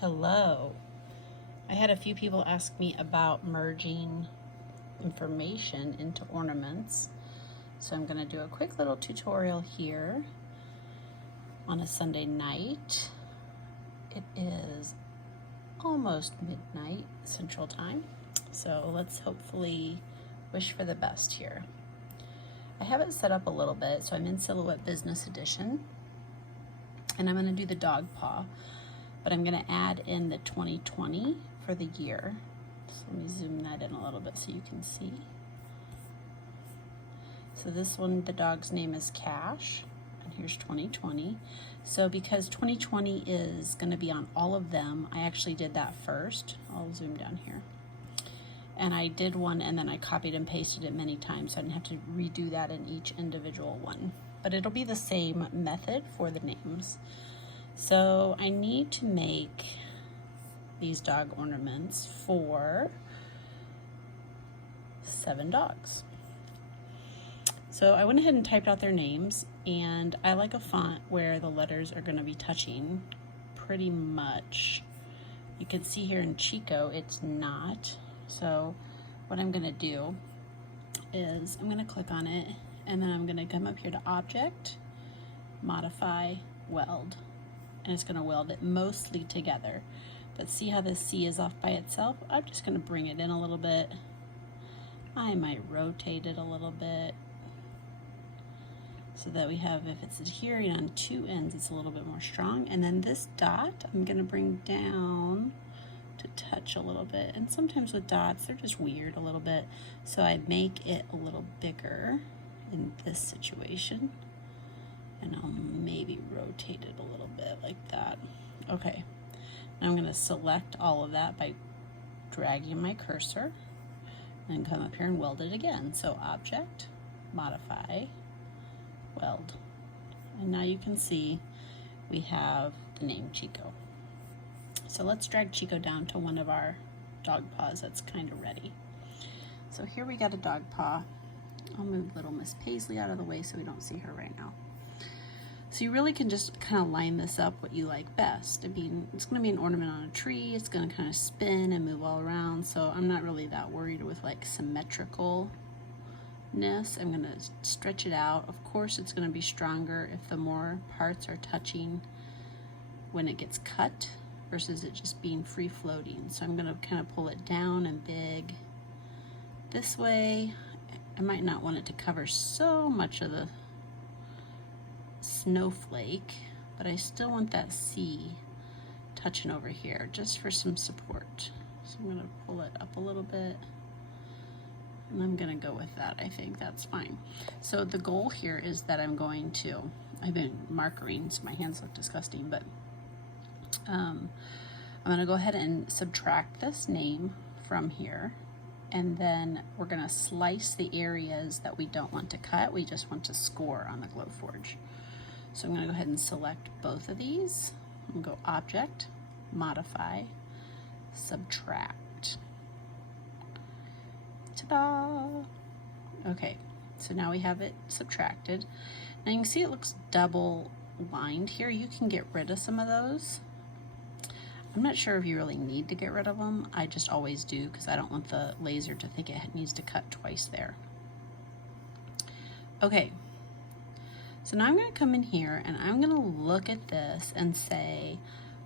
Hello. I had a few people ask me about merging information into ornaments. So I'm going to do a quick little tutorial here on a Sunday night. It is almost midnight Central Time. So let's hopefully wish for the best here. I have it set up a little bit, so I'm in Silhouette Business Edition. And I'm going to do the dog paw. But I'm going to add in the 2020 for the year. So let me zoom that in a little bit so you can see. So this one, the dog's name is Cash, and here's 2020. So because 2020 is going to be on all of them, I actually did that first. I'll zoom down here. And I did one and then I copied and pasted it many times, so I didn't have to redo that in each individual one. But it'll be the same method for the names. So I need to make these dog ornaments for 7 dogs. So I went ahead and typed out their names, and I like a font where the letters are going to be touching pretty much. You can see here in Chico it's not. So what I'm going to do is I'm going to click on it, and then I'm going to come up here to Object, Modify, Weld. And it's going to weld it mostly together. But see how this C is off by itself? I'm just going to bring it in a little bit. I might rotate it a little bit so that we have, if it's adhering on 2 ends, it's a little bit more strong. And then this dot, I'm going to bring down to touch a little bit. And sometimes with dots, they're just weird a little bit. So I make it a little bigger in this situation. And I'll maybe rotate it a little bit like that. Okay, now I'm going to select all of that by dragging my cursor and come up here and weld it again. So Object, Modify, Weld. And now you can see we have the name Chico. So let's drag Chico down to one of our dog paws that's kind of ready. So here we got a dog paw. I'll move little Miss Paisley out of the way so we don't see her right now. So you really can just kind of line this up what you like best. I mean, it's going to be an ornament on a tree. It's going to kind of spin and move all around. So I'm not really that worried with like symmetricalness. I'm going to stretch it out. Of course, it's going to be stronger if the more parts are touching when it gets cut versus it just being free floating. So I'm going to kind of pull it down and big this way. I might not want it to cover so much of the snowflake, but I still want that C touching over here just for some support. So I'm going to pull it up a little bit, and I'm going to go with that. I think that's fine. So the goal here is that I've been markering, so my hands look disgusting, but I'm going to go ahead and subtract this name from here, and then we're going to slice the areas that we don't want to cut. We just want to score on the Glowforge. So I'm going to go ahead and select both of these. I'm going to go Object, Modify, Subtract. Ta-da! Okay, so now we have it subtracted. Now you can see it looks double lined here. You can get rid of some of those. I'm not sure if you really need to get rid of them. I just always do because I don't want the laser to think it needs to cut twice there. Okay. So now I'm going to come in here and I'm going to look at this and say,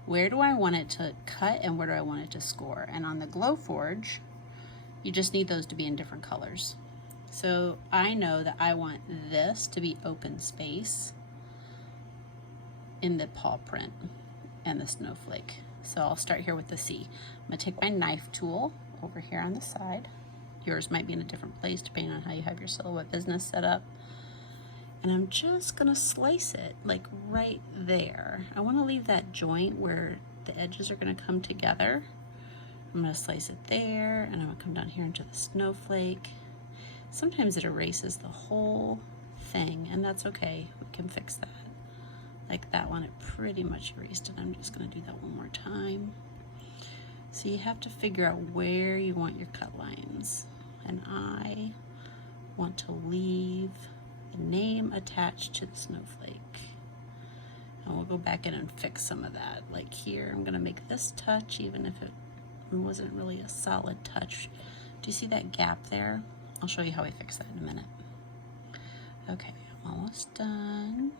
where do I want it to cut and where do I want it to score? And on the Glowforge, you just need those to be in different colors. So I know that I want this to be open space in the paw print and the snowflake. So I'll start here with the C. I'm going to take my knife tool over here on the side. Yours might be in a different place depending on how you have your Silhouette Business set up. And I'm just gonna slice it like right there. I wanna leave that joint where the edges are gonna come together. I'm gonna slice it there, and I'm gonna come down here into the snowflake. Sometimes it erases the whole thing, and that's okay. We can fix that. Like that one, it pretty much erased it. I'm just gonna do that one more time. So you have to figure out where you want your cut lines. And I want to leave the name attached to the snowflake. And we'll go back in and fix some of that. Like here, I'm gonna make this touch, even if it wasn't really a solid touch. Do you see that gap there? I'll show you how I fix that in a minute. Okay, I'm almost done.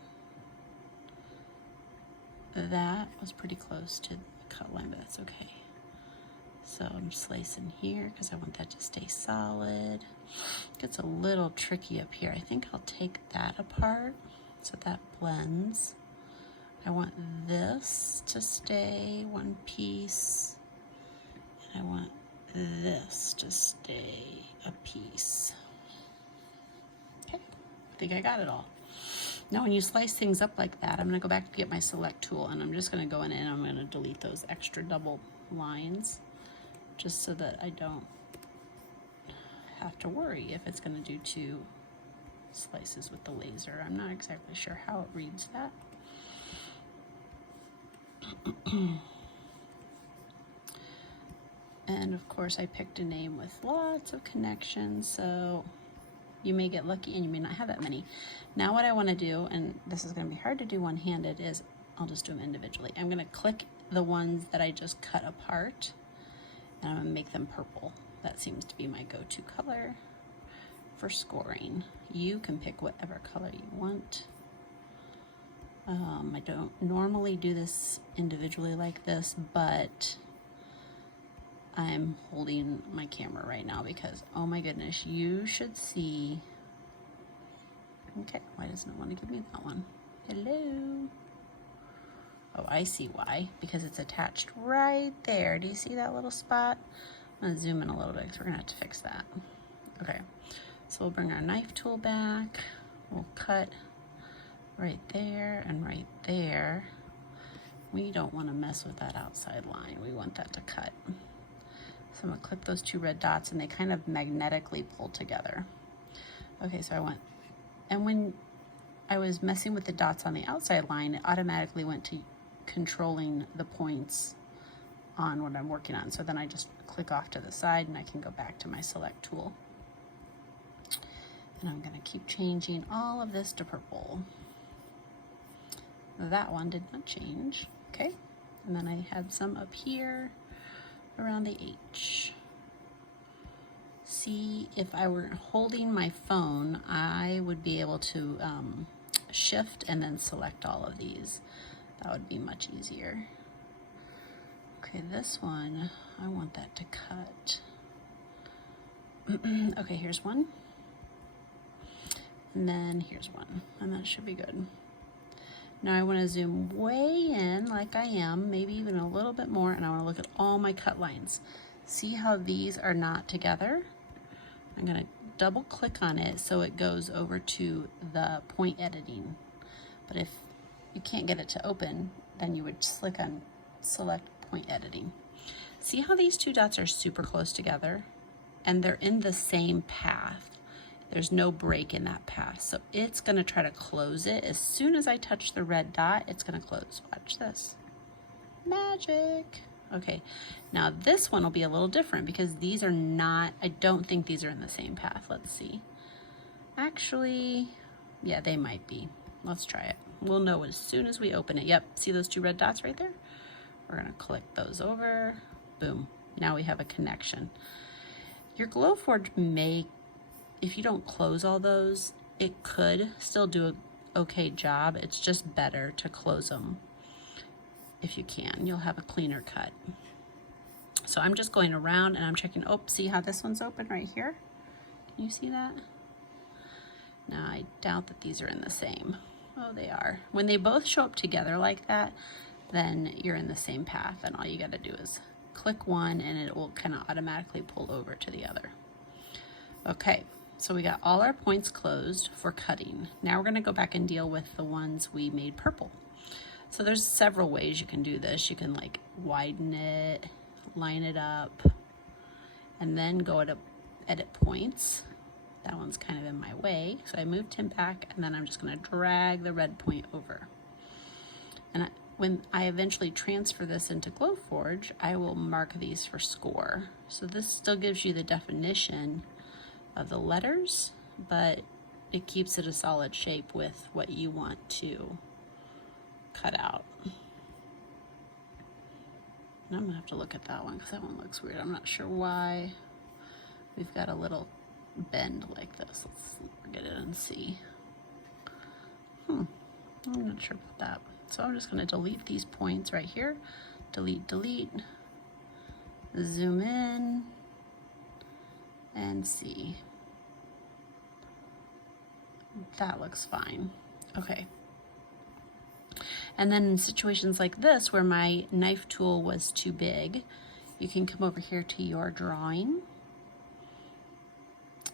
That was pretty close to the cut line, but that's okay. So I'm slicing here because I want that to stay solid. It gets a little tricky up here. I think I'll take that apart so that blends. I want this to stay one piece, and I want this to stay a piece. Okay, I think I got it all. Now when you slice things up like that, I'm gonna go back to get my select tool, and I'm just gonna go in and I'm gonna delete those extra double lines, just so that I don't have to worry if it's gonna do 2 slices with the laser. I'm not exactly sure how it reads that. And of course I picked a name with lots of connections, so you may get lucky and you may not have that many. Now what I want to do, and this is going to be hard to do one-handed, is I'll just do them individually. I'm going to click the ones that I just cut apart, and I'm going to make them purple. That seems to be my go-to color for scoring. You can pick whatever color you want. I don't normally do this individually like this, but I'm holding my camera right now because, oh my goodness, you should see. Okay, why doesn't it want to give me that one? Hello. Oh, I see why, because it's attached right there. Do you see that little spot? I'm gonna zoom in a little bit because we're gonna have to fix that. Okay, so we'll bring our knife tool back. We'll cut right there and right there. We don't want to mess with that outside line. We want that to cut. So I'm gonna click those 2 red dots and they kind of magnetically pull together. Okay, so I went, and when I was messing with the dots on the outside line, it automatically went to controlling the points on what I'm working on. So then I just click off to the side and I can go back to my select tool. And I'm gonna keep changing all of this to purple. That one did not change, okay? And then I had some up here around the H. See, if I were holding my phone, I would be able to shift and then select all of these. That would be much easier. Okay, this one, I want that to cut. Okay, here's one. And then here's one, and that should be good. Now I want to zoom way in like I am, maybe even a little bit more, and I want to look at all my cut lines. See how these are not together? I'm going to double click on it so it goes over to the point editing. But if you can't get it to open, then you would just click on select point editing. See how these 2 dots are super close together? And they're in the same path. There's no break in that path. So it's gonna try to close it. As soon as I touch the red dot, it's gonna close. Watch this. Magic. Okay, now this one will be a little different because these are not, I don't think these are in the same path. Let's see. Actually, yeah, they might be. Let's try it. We'll know as soon as we open it. Yep, see those 2 red dots right there? We're gonna click those over. Boom, now we have a connection. Your Glowforge may, if you don't close all those, it could still do an okay job. It's just better to close them if you can. You'll have a cleaner cut. So I'm just going around and I'm checking, oh, see how this one's open right here? Can you see that? Now I doubt that these are in the same. Oh, they are. When they both show up together like that, then you're in the same path, and all you gotta do is click one and it will kind of automatically pull over to the other. Okay, so we got all our points closed for cutting. Now we're gonna go back and deal with the ones we made purple. So there's several ways you can do this. You can like widen it, line it up, and then go to edit points. That one's kind of in my way, so I moved him back, and then I'm just gonna drag the red point over. And when I eventually transfer this into Glowforge, I will mark these for score. So this still gives you the definition of the letters, but it keeps it a solid shape with what you want to cut out. And I'm gonna have to look at that one because that one looks weird. I'm not sure why we've got a little bend like this. Let's get it and see. I'm not sure about that. So I'm just gonna delete these points right here. Delete, delete, zoom in, and see. That looks fine. Okay. And then in situations like this where my knife tool was too big, you can come over here to your drawing,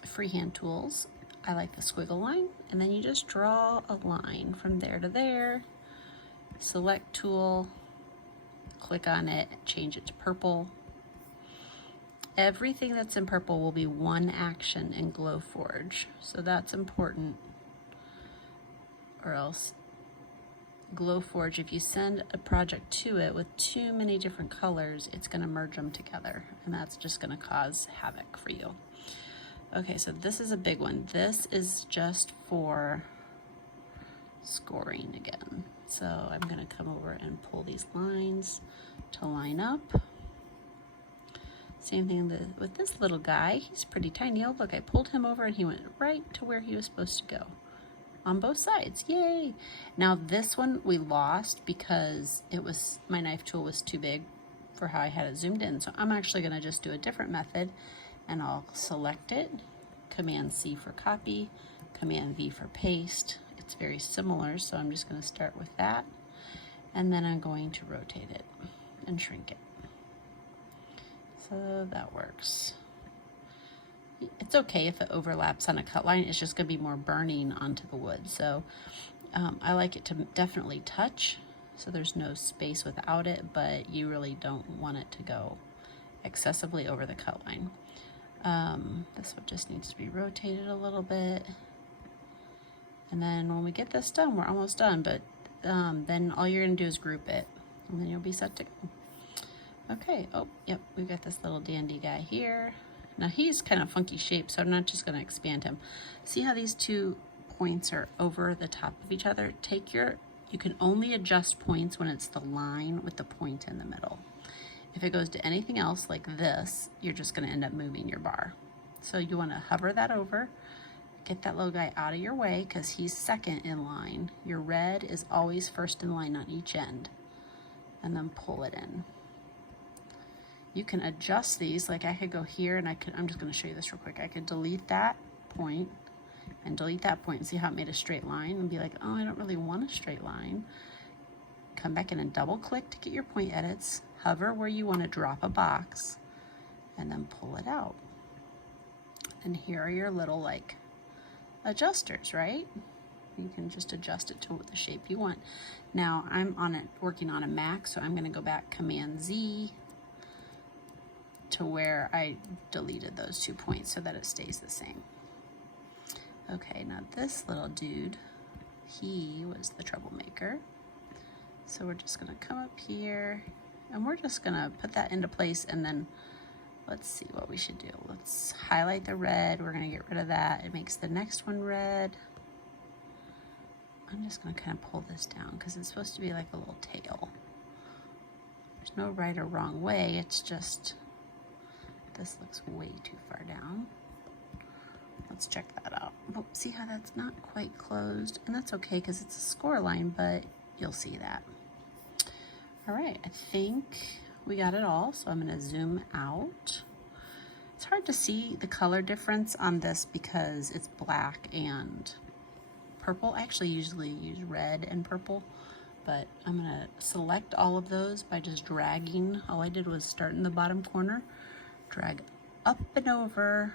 freehand tools. I like the squiggle line, and then you just draw a line from there to there, select tool, click on it, change it to purple. Everything that's in purple will be one action in Glowforge, so that's important, or else Glowforge, if you send a project to it with too many different colors, it's going to merge them together, and that's just going to cause havoc for you. Okay, so this is a big one. This is just for scoring again. So I'm going to come over and pull these lines to line up. Same thing with this little guy. He's pretty tiny. Oh, look, I pulled him over and he went right to where he was supposed to go. On both sides, yay! Now this one we lost because my knife tool was too big for how I had it zoomed in. So I'm actually going to just do a different method, and I'll select it, Command C for copy, Command V for paste. It's very similar, so I'm just going to start with that, and then I'm going to rotate it and shrink it. So that works. It's okay if it overlaps on a cut line. It's just going to be more burning onto the wood. So I like it to definitely touch, so there's no space without it, but you really don't want it to go excessively over the cut line. This one just needs to be rotated a little bit. And then when we get this done, we're almost done, but then all you're going to do is group it, and then you'll be set to go. Okay, oh, yep, we've got this little dandy guy here. Now he's kind of funky shape, so I'm not just going to expand him. See how these two points are over the top of each other? You can only adjust points when it's the line with the point in the middle. If it goes to anything else like this, you're just going to end up moving your bar. So you want to hover that over, get that little guy out of your way because he's second in line. Your red is always first in line on each end, and then pull it in. You can adjust these, like I could go here and I'm just going to show you this real quick. I could delete that point and delete that point and see how it made a straight line and be like, oh, I don't really want a straight line. Come back in and double click to get your point edits, hover where you want to drop a box, and then pull it out. And here are your little like adjusters, right? You can just adjust it to the shape you want. Now I'm working on a Mac, so I'm going to go back Command Z to where I deleted those 2 points so that it stays the same. Okay, now this little dude, he was the troublemaker. So we're just gonna come up here and we're just gonna put that into place, and then let's see what we should do. Let's highlight the red. We're gonna get rid of that. It makes the next one red. I'm just gonna kind of pull this down because it's supposed to be like a little tail. There's no right or wrong way, it's just this looks way too far down. Let's check that out. Oh, see how that's not quite closed? And that's okay because it's a score line, but you'll see that. All right, I think we got it all, so I'm gonna zoom out. It's hard to see the color difference on this because it's black and purple. I actually usually use red and purple, but I'm gonna select all of those by just dragging. All I did was start in the bottom corner, drag up and over,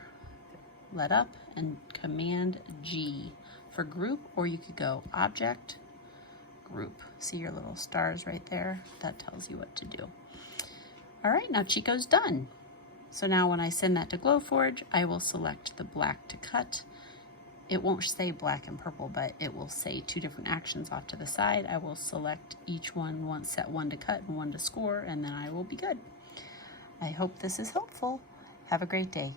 let up, and Command G for group, or you could go Object, Group. See your little stars right there? That tells you what to do. All right, now Chico's done. So now when I send that to Glowforge, I will select the black to cut. It won't say black and purple, but it will say 2 different actions off to the side. I will select each one, set 1 to cut and 1 to score, and then I will be good. I hope this is helpful. Have a great day.